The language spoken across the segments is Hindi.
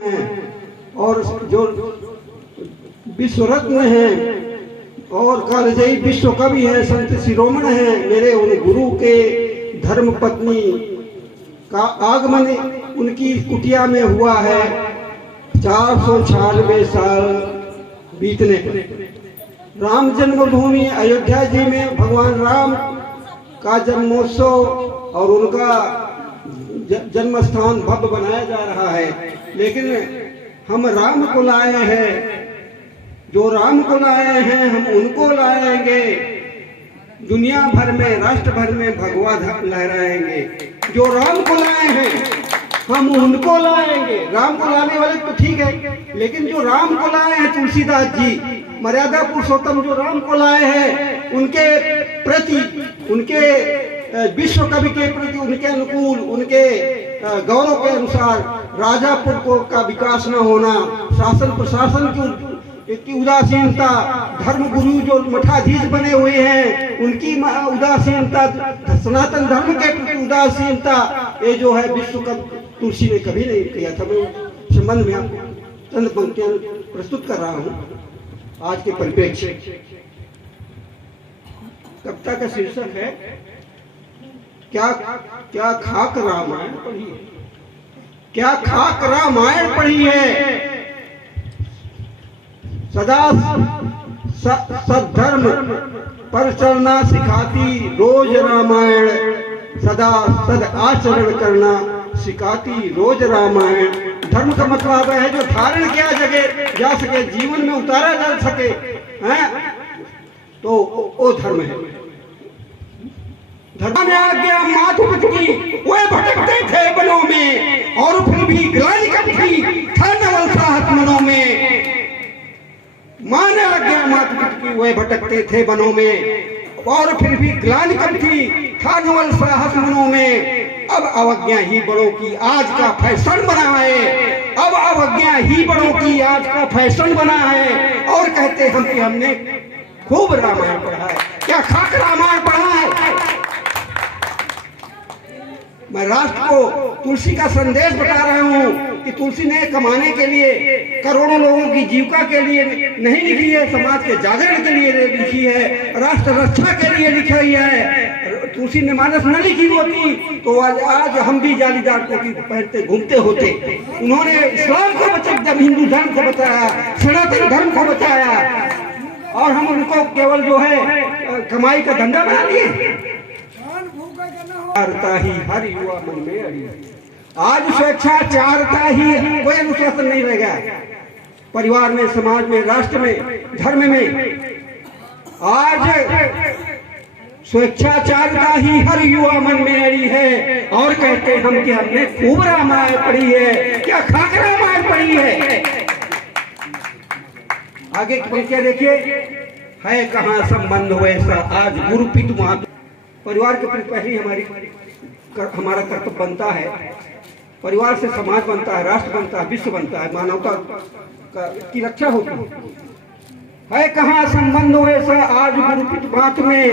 और जो विश्व रत्न हैं और कालजयी विश्व कवि हैं, संत शिरोमण हैं, मेरे उन गुरु के धर्म पत्नी का आगमन उनकी कुटिया में हुआ है 496 साल बीतने। राम जन्मभूमि अयोध्या जी में भगवान राम का जन्मोत्सव और उनका जन्म स्थान भव्य बनाया जा रहा है, लेकिन हम राम को लाए हैं, जो राम को लाए हैं हम उनको लाएंगे, दुनिया भर में राष्ट्र भर में भगवा लहराएंगे। जो राम को लाए हैं हम उनको लाएंगे। राम को लाने वाले तो ठीक है, लेकिन जो राम को लाए हैं तुलसीदास जी मर्यादा पुरुषोत्तम जो राम को लाए हैं उनके प्रति, उनके विश्व कवि के प्रति, उनके अनुकूल, उनके गौरव के अनुसार राजापुर को का विकास न होना, शासन प्रशासन की उदासीनता, धर्म गुरु जो मठाधीश बने हुए हैं उनकी उदासीनता, सनातन धर्म के प्रति उदासीनता, ये जो है विश्व का तुलसी ने कभी नहीं किया था। मैं संबंध में आपको चंद पंक्तियां प्रस्तुत कर रहा हूँ आज के परिप्रेक्ष्य। कविता का शीर्षक है क्या क्या खाक रामायण पढ़ी है, क्या खाक रामायण पढ़ी है, सदा सद्धर्म पर चलना सिखाती रोज रामायण, सदा सद आचरण करना सिखाती रोज रामायण। धर्म का मतलब है जो धारण किया जा सके, जीवन में उतारा जा सके, हैं तो वो धर्म है। धर्म ने आज्ञा मातु की वे भटकते थे वनों में और फिर भी ग्लानि कब थी था नवल साहस मनों में। माँ ने आज्ञा मातु की वे भटकते थे वनों में और फिर भी ग्लानि कब थी था नवल साहस मनों में। अब अवज्ञा ही बड़ों की आज का फैशन बना है, अब अवज्ञा ही बड़ों की आज का फैशन बना है। और कहते हम कि हमने खूब रामायण पढ़ा है, क्या खाक रामायण पढ़ा है। मैं राष्ट्र को तुलसी का संदेश बता रहा हूँ कि तुलसी ने कमाने के लिए, करोड़ों लोगों की जीविका के लिए नहीं लिखी है, समाज के जागरण के लिए लिखी है, राष्ट्र रक्षा के लिए लिखी है। तुलसी ने मानस न लिखी होती तो आज हम भी जालीदार टोपी पहनते घूमते होते। उन्होंने इस्लाम को बचाया, जब हिंदू धर्म को बचाया, सनातन धर्म को बचाया, और हम उनको केवल जो है कमाई का धंधा बना लिए। चारता ही हर युवा मन में अड़ी, आज स्वेच्छाचारता ही, कोई अनुशासन नहीं रह गया परिवार में, समाज में, राष्ट्र में, धर्म में। आज स्वेच्छाचारता ही हर युवा मन में अड़ी है। और कहते हम कि हमने खूब रामायण पढ़ी है, क्या खाक रामायण पढ़ी है। आगे की पंक्तियां देखिए, है कहाँ संबंध वैसा आज गुरु पितु मातु। परिवार के प्रति पहले हमारा कर्तव्य बनता है, परिवार से समाज बनता है, राष्ट्र बनता है, विश्व बनता है, मानवता की रक्षा होती है। कहाँ संबंध वैसा आज गुरु पितु मातु में,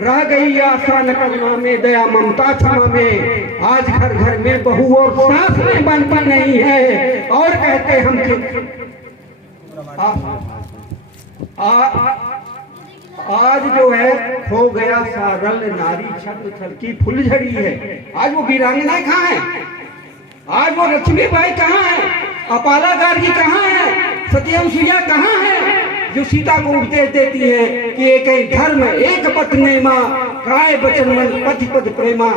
रह गई आशा न करुणा में, दया ममता क्षमा में। आज घर घर में बहू और सास में बनता नहीं है। और कहते हम आज जो है खो गया सारल नारी छत्र छल की फुलझड़ी है। आज वो वीरांगनाएं कहाँ है, आज वो लक्ष्मीबाई कहाँ है, अपाला गार्गी कहाँ है, सत्यम सुया कहाँ है, जो सीता को उपदेश देती है कि एक ही धर्म एक पथ नेमा, काय बचन मन पति पद प्रेमा।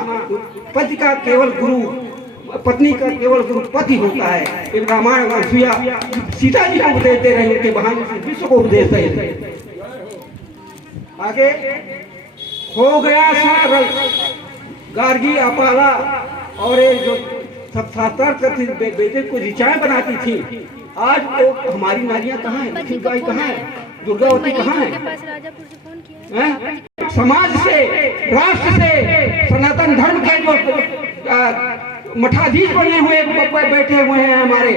पति का केवल गुरु, पत्नी का केवल गुरु पति होता है। एक रामायण सुया सीता जी को उपदेश दे रहे हैं, बहाने से विश्व को उपदेश दे रहे हैं। आगे हो गया सारल गार्गी अपाला और ये जो सब शास्त्रार्थ बेटे को ऋचाएं बनाती थी, आज तो हमारी नारियां कहाँ हैं, लक्ष्मीबाई कहाँ है, दुर्गावती कहाँ है। समाज से, राष्ट्र से, सनातन धर्म के जो मठाधीश बने हुए बैठे हुए हैं हमारे,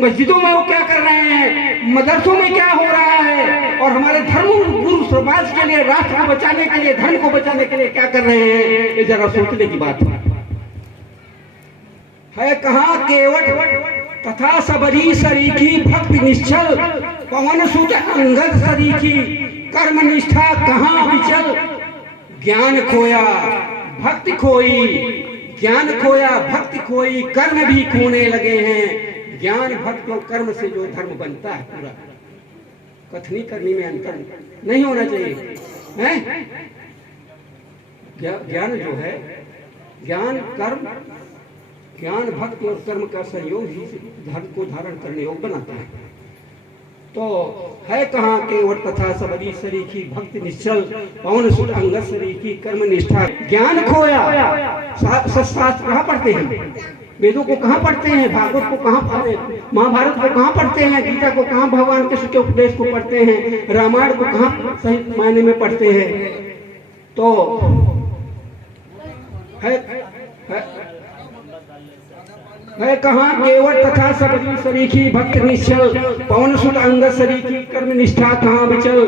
मस्जिदों में वो क्या कर रहे हैं, मदरसों में क्या हो रहा है, और हमारे धर्म गुरु समाज के लिए, राष्ट्र को बचाने के लिए, धर्म को बचाने के लिए क्या कर रहे हैं, ये जरा सोचने की बात है। कहाँ केवट तथा सबरी सरीखी भक्ति निश्चल, पवन सुत अंगद सरीखी कर्म निष्ठा कहाँ विचल। ज्ञान खोया भक्ति खोई, ज्ञान खोया भक्ति खोई, कर्म भी खोने लगे हैं। ज्ञान भक्ति और कर्म से जो धर्म बनता है पूरा, कथनी करनी में अंतर नहीं होना चाहिए है? ज्ञान जो है, ज्ञान कर्म, ज्ञान भक्ति और कर्म का संयोग ही धर्म को धारण करने योग्य बनाता है। तो है कहाँ केवट तथा सबरी सरीखी भक्ति निश्चल, पवन सुत अंगद सरीखी कर्म निष्ठा। ज्ञान खोया, शास्त्र कहाँ पढ़ते हैं? वेदों को कहाँ पढ़ते हैं? भागवत को कहाँ पढ़ते हैं? महाभारत को कहाँ पढ़ते हैं? गीता को कहाँ भगवान कृष्ण के उपदेश को पढ़ते हैं? रामायण को कहाँ सही मायने में पढ़ते हैं? तो है कहाँ केवट तथा सबरी सरीखी भक्ति निश्चल, पवन सुत अंगद सरीखी कर्म निष्ठा कहाँ विचल।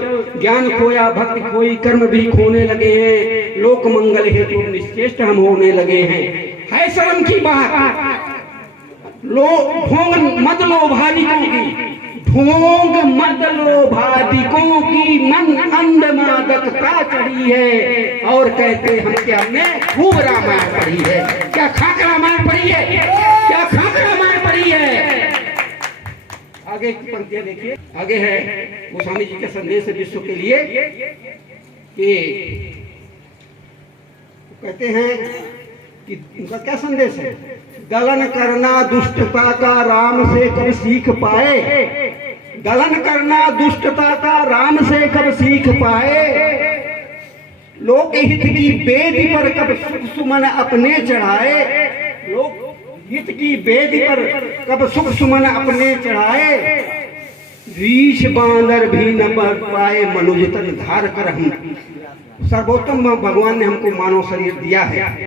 ज्ञान खोया भक्ति खोई, कर्म भी खोने लगे हैं। लोक मंगल हेतु निश्चेष्ट हम होने लगे हैं। है शर्म की बात, ढोंग मत लोभादिकों की, ढोंग मत लोभादिकों की मन अंध मादकता चढ़ी है। और कहते हम कि हमने खूब रामायण पढ़ी है। क्या खाक रामायण पढ़ी है? क्या खाक रामायण पढ़ी है? आगे की पंक्तियां देखिए। आगे है गोस्वामी जी का संदेश विश्व के लिए कि कहते हैं कि उनका क्या संदेश है? दलन करना दुष्टता का राम से कब सीख पाए, दलन करना दुष्टता का राम से कब सीख पाए। लोक हित की बेदी पर कब सुख सुमन अपने चढ़ाए, लोक हित की बेदी पर कब सुख सुमन अपने चढ़ाए। रीछ बांदर भी न बढ़ पाए मनुज तन धार कर हम। सर्वोत्तम भगवान ने हमको मानव शरीर दिया है,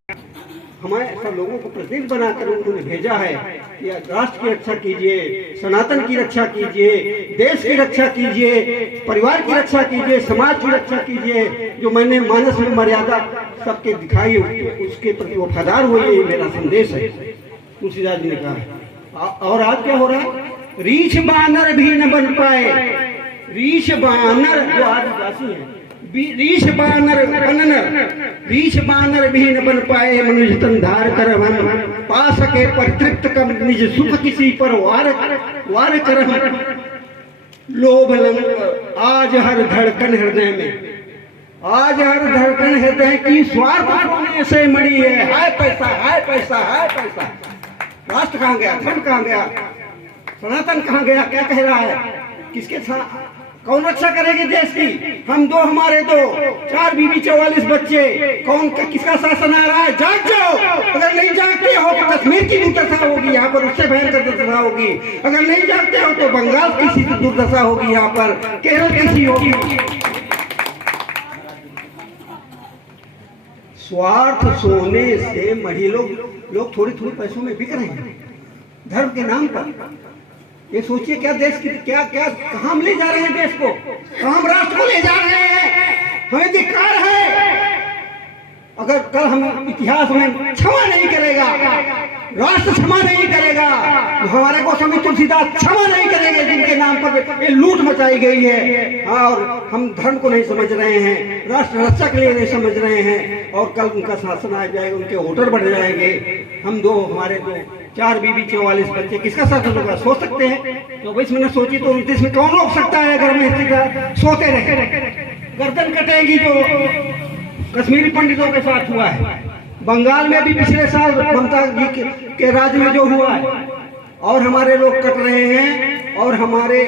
हमारे सब लोगों को प्रतिनिधि बनाकर उन्होंने भेजा है कि राष्ट्र की रक्षा कीजिए, सनातन की रक्षा कीजिए, देश की रक्षा कीजिए, परिवार की रक्षा कीजिए, समाज की रक्षा कीजिए। जो मैंने मानस में मर्यादा सबके दिखाई उसके प्रति वफादार हुए, ये मेरा संदेश है, तुलसीदास जी ने कहा। और आज क्या हो रहा है? रीछ बानर भी न बन पाए, रीछ बानर जो आदिवासी है, रीछ बानर रीछ बानर भी न बन पाए मनुष्य तन धार कर हम। पा सके पर तृप्त कब निज सुख किसी पर वार कर हम। लोभ लंग आज हर धड़कन हृदय में, आज हर धड़कन हृदय की स्वार्थ होने से मड़ी है। हाय पैसा, हाय पैसा, हाय पैसा। राष्ट्र कहाँ गया? धर्म कहाँ गया? सनातन कहाँ गया? क्या कह रहा है? किसके साथ कौन रक्षा करेगी देश की? हम दो, हमारे दो, 4 बीवी 44 बच्चे, कौन किसका शासन आ रहा है? जाग जाओ। अगर नहीं जागते हो तो कश्मीर की दुर्दशा होगी, यहाँ पर उससे भयंकर दुर्दशा होगी। अगर नहीं जागते हो तो बंगाल की दुर्दशा होगी, यहाँ पर केरल कैसी होगी। स्वार्थ सोने से मढ़ी लोग थोड़ी थोड़ी पैसों में बिक रहे हैं धर्म के नाम पर। ये सोचिए क्या देश की क्या क्या कहाँ हम ले जा रहे हैं देश को, कहाँ हम राष्ट्र को ले जा रहे हैं। हमें धिक्कार है। अगर कल हम इतिहास में क्षमा नहीं करेगा, राष्ट्र क्षमा नहीं करेगा, तो हमारे गोस्वामी तुलसीदास क्षमा नहीं करेंगे जिनके नाम पर ये लूट मचाई गई है। और हम धर्म को नहीं समझ रहे हैं, राष्ट्र रक्षा के लिए नहीं समझ रहे हैं। और कल उनका शासन आ जाएगा, उनके वोटर बढ़ जाएंगे। हम दो, हमारे दो, 4 बीवी 44 बच्चे, किसका शासन होगा? सो सकते हैं। 24 मिनट सोची तो 29 में कौन रोक सकता है? घर में स्थिति का सोते रहे, गर्दन कटेगी जो कश्मीरी पंडितों के साथ हुआ है। बंगाल में भी पिछले साल ममता जी के राज्य में जो हुआ है, और हमारे लोग कट रहे हैं। और हमारे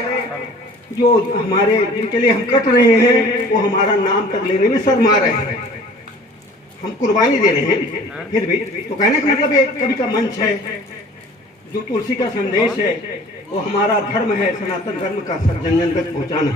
जिनके लिए हम कट रहे हैं वो हमारा नाम तक लेने में शर्मा रहे हैं। हम कुर्बानी दे रहे हैं फिर भी। तो कहने का मतलब एक कवि का मंच है, जो तुलसी का संदेश है वो हमारा धर्म है, सनातन धर्म का सब जन जन तक पहुँचाना।